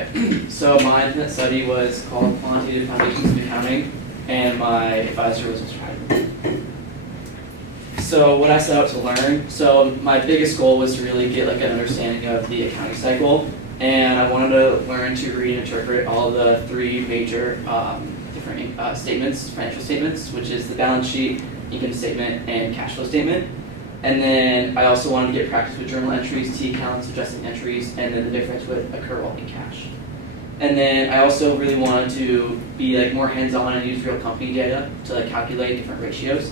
Alright, so my independent study was called Quantitative Foundations of Accounting, and my advisor was Mr. Hyde. So what I set out to learn, so my biggest goal was to really get like an understanding of the accounting cycle, and I wanted to learn to read and interpret all the three major different statements, financial statements, which is the balance sheet, income statement, and cash flow statement. And then I also wanted to get practice with journal entries, T accounts, adjusting entries, and then the difference with accrual and cash. And then I also really wanted to be like more hands-on and use real company data to like calculate different ratios.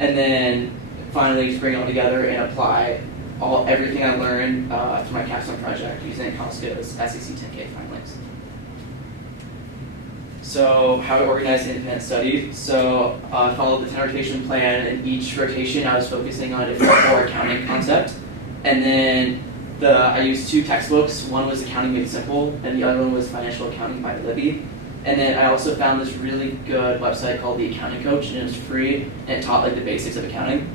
And then finally just bring it all together and apply everything I learned to my capstone project using Costco's SEC 10K findings. So how I organized the independent study. So I followed the 10 rotation plan, and each rotation I was focusing on a different core accounting concept. And then I used two textbooks. One was Accounting Made Simple, and the other one was Financial Accounting by Libby. And then I also found this really good website called The Accounting Coach, and it was free, and it taught like the basics of accounting.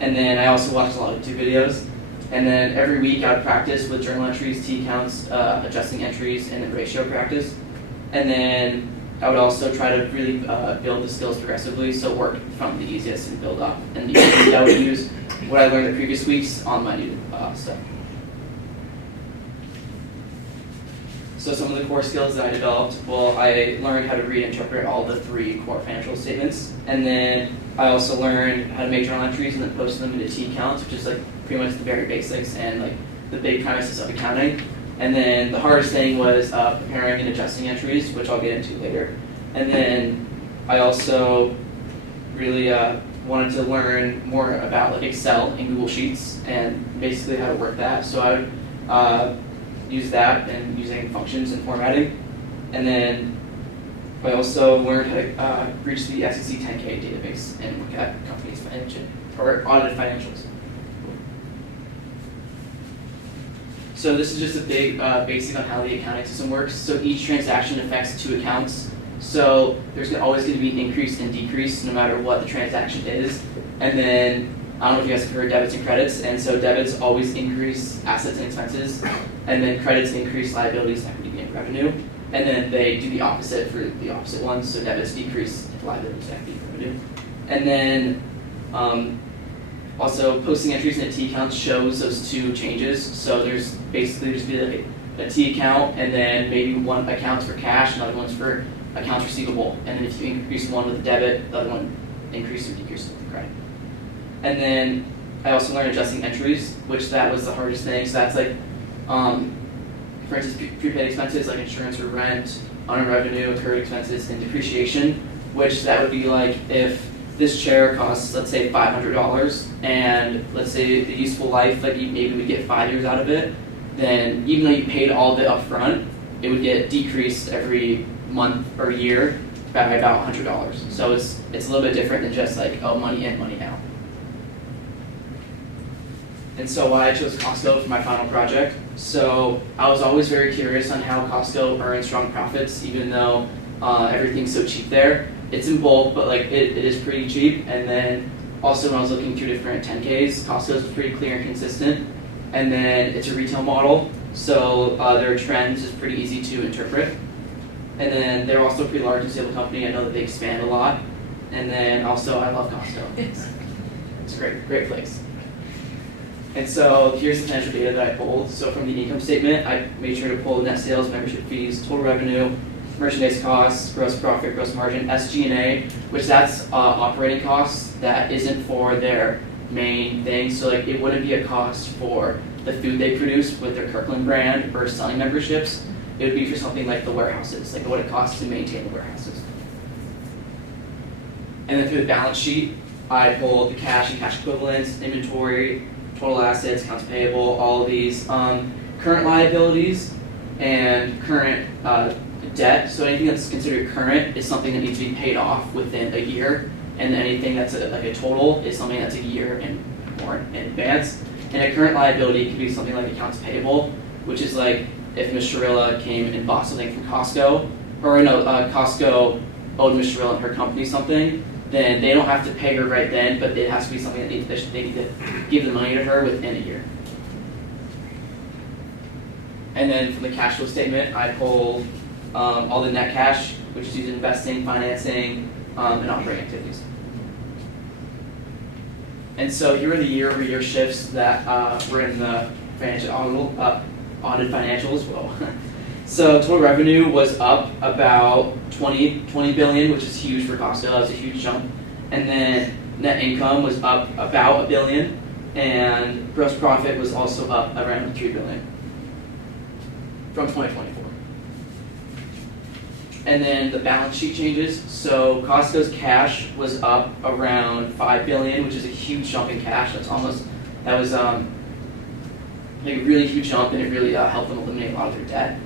And then I also watched a lot of YouTube videos. And then every week I would practice with journal entries, T counts, adjusting entries, and then ratio practice. And then I would also try to really build the skills progressively, so work from the easiest and build up. And usually I would use what I learned the previous weeks on my new stuff. So some of the core skills that I developed, well, I learned how to read and interpret all the three core financial statements. And then I also learned how to make journal entries and then post them into T counts, which is like pretty much the very basics and like the big premises of accounting. And then the hardest thing was preparing and adjusting entries, which I'll get into later. And then I also really wanted to learn more about like Excel and Google Sheets and basically how to work that. So I would use that and using functions and formatting. And then I also learned how to reach the SEC 10K database and look at companies' financial or audited financials. So this is just a big basic on how the accounting system works. So each transaction affects two accounts. So there's always going to be an increase and decrease no matter what the transaction is. And then, I don't know if you guys have heard debits and credits. And so debits always increase assets and expenses. And then credits increase liabilities, equity, and revenue. And then they do the opposite for the opposite ones. So debits decrease liabilities, equity, and revenue. And then also, posting entries in a T account shows those two changes. So there's basically just be like a T account, and then maybe one account's for cash, another one's for accounts receivable. And then if you increase one with debit, the other one increases or decreases with credit. And then I also learned adjusting entries, which that was the hardest thing. So that's like, for instance, prepaid expenses like insurance or rent, unearned revenue, accrued expenses, and depreciation, which that would be like if this chair costs, let's say, $500, and let's say the useful life, like you maybe would get 5 years out of it, then even though you paid all of it up front, it would get decreased every month or year by about $100. So it's a little bit different than just like, oh, money in, money out. And so why I chose Costco for my final project. So I was always very curious on how Costco earns strong profits, even though everything's so cheap there. It's in bulk, but like it is pretty cheap. And then also when I was looking through different 10Ks, Costco's pretty clear and consistent. And then it's a retail model, so their trends is pretty easy to interpret. And then they're also a pretty large and stable company. I know that they expand a lot. And then also I love Costco. It's a great place. And so here's the financial data that I pulled. So from the income statement, I made sure to pull net sales, membership fees, total revenue, merchandise costs, gross profit, gross margin, SG&A, which that's operating costs that isn't for their main thing. So like it wouldn't be a cost for the food they produce with their Kirkland brand or selling memberships. It would be for something like the warehouses, like what it costs to maintain the warehouses. And then through the balance sheet, I pulled the cash and cash equivalents, inventory, total assets, accounts payable, all of these current liabilities and current debt. So anything that's considered current is something that needs to be paid off within a year, and anything that's like a total is something that's a year and more in advance. And a current liability could be something like accounts payable, which is like if Ms. Shirilla came and bought something from Costco, or no, Costco owed Ms. Shirilla and her company something, then they don't have to pay her right then, but it has to be something that they need to give the money to her within a year. And then from the cash flow statement, I pulled all the net cash, which is used in investing, financing, and operating activities. And so here are the year-over-year shifts that were in the audited financials. Whoa. So total revenue was up about 20 billion, which is huge for Costco. That was a huge jump. And then net income was up about $1 billion, and gross profit was also up around $3 billion from 2024. And then the balance sheet changes. So Costco's cash was up around $5 billion, which is a huge jump in cash. That was a really huge jump, and it really helped them eliminate a lot of their debt.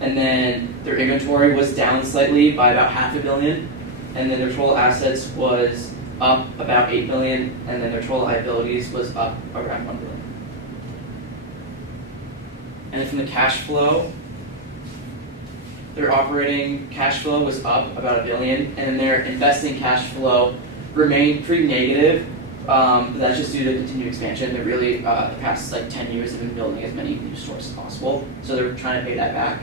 And then their inventory was down slightly by about $500 million, and then their total assets was up about $8 billion, and then their total liabilities was up around $1 billion. And then from the cash flow, their operating cash flow was up about $1 billion, and their investing cash flow remained pretty negative, but that's just due to continued expansion. They really, the past 10 years, have been building as many new stores as possible, so they're trying to pay that back.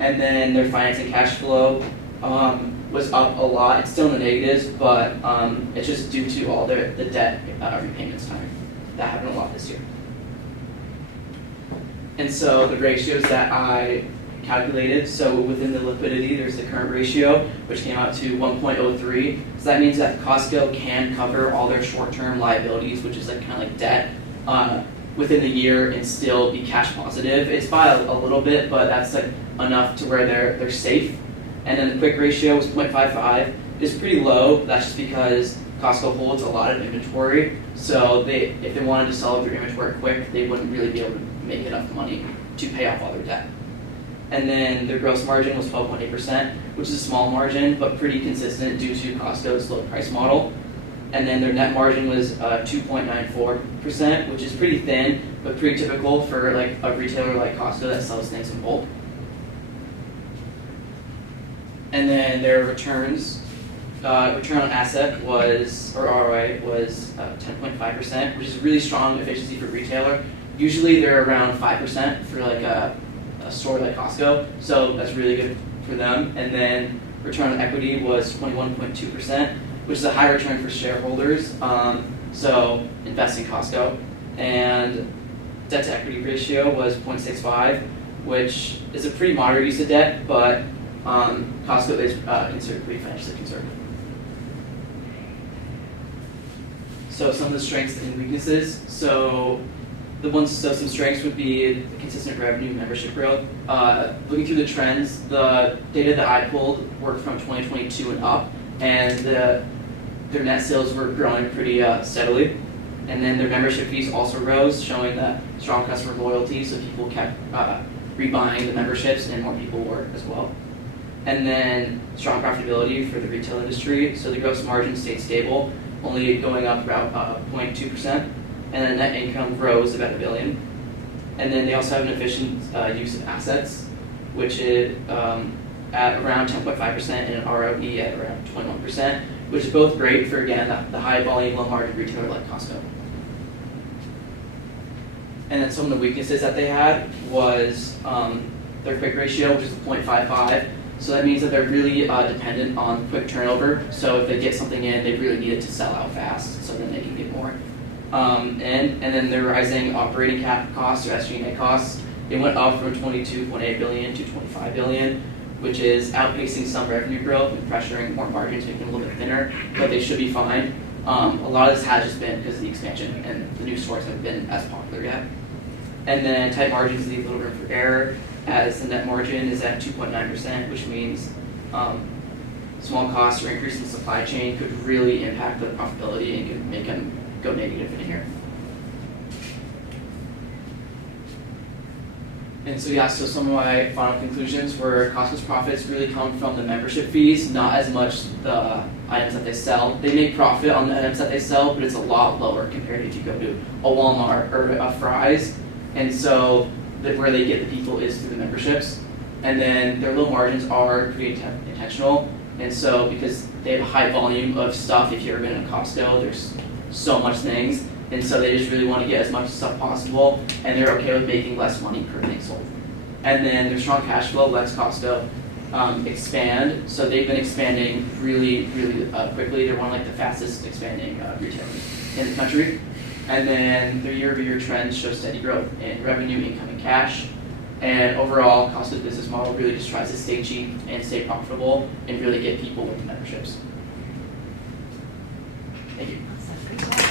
And then their financing cash flow was up a lot. It's still in the negatives, but it's just due to all the debt repayments time. That happened a lot this year. And so the ratios that I calculated, so within the liquidity, there's the current ratio, which came out to 1.03. So that means that Costco can cover all their short-term liabilities, which is kind of like debt, within the year and still be cash positive. It's by a little bit, but that's enough to where they're safe. And then the quick ratio was 0.55. It's pretty low. That's just because Costco holds a lot of inventory. So if they wanted to sell their inventory quick, they wouldn't really be able to make enough money to pay off all their debt. And then their gross margin was 12.8%, which is a small margin, but pretty consistent due to Costco's low price model. And then their net margin was 2.94%, which is pretty thin, but pretty typical for a retailer like Costco that sells things in bulk. And then their returns, return on asset was, or ROI was 10.5%, which is a really strong efficiency for a retailer. Usually they're around 5% for a store like Costco, so that's really good for them. And then return on equity was 21.2%, which is a high return for shareholders, so invest in Costco. And debt to equity ratio was 0.65, which is a pretty moderate use of debt, but Costco is considered pretty financially conservative. So some of the strengths and weaknesses. So some strengths would be the consistent revenue membership growth. Looking through the trends, the data that I pulled worked from 2022 and up, and their net sales were growing pretty steadily. And then their membership fees also rose, showing that strong customer loyalty, so people kept rebuying the memberships and more people were as well. And then strong profitability for the retail industry, so the gross margin stayed stable, only going up about 0.2%. And then net income rose about $1 billion. And then they also have an efficient use of assets, which is at around 10.5% and an ROE at around 21%, which is both great for, again, the high volume, low margin retailer like Costco. And then some of the weaknesses that they had was their quick ratio, which is 0.55. So that means that they're really dependent on quick turnover. So if they get something in, they really need it to sell out fast, so then they can get more. And then their rising operating costs, or SG&A costs, they went up from 22.8 billion to 25 billion, which is outpacing some revenue growth and pressuring more margins, making them a little bit thinner, but they should be fine. A lot of this has just been because of the expansion, and the new stores haven't been as popular yet. And then tight margins leave a little room for error, as the net margin is at 2.9%, which means small costs or increase in supply chain could really impact the profitability and could make them go negative in here. And so some of my final conclusions were Costco's profits really come from the membership fees, not as much the items that they sell. They make profit on the items that they sell, but it's a lot lower compared to if you go to a Walmart or a Fry's. And so where they get the people is through the memberships. And then their low margins are pretty intentional. And so because they have a high volume of stuff, if you've ever been to Costco, there's so much things. And so they just really want to get as much stuff possible, and they're okay with making less money per thing sold. And then their strong cash flow lets Costco expand. So they've been expanding really, really quickly. They're one of like the fastest expanding retailers in the country. And then their year-over-year trends show steady growth in revenue, income, and cash. And overall, Costco's business model really just tries to stay cheap and stay profitable and really get people with memberships. Thank you. Awesome. Great job.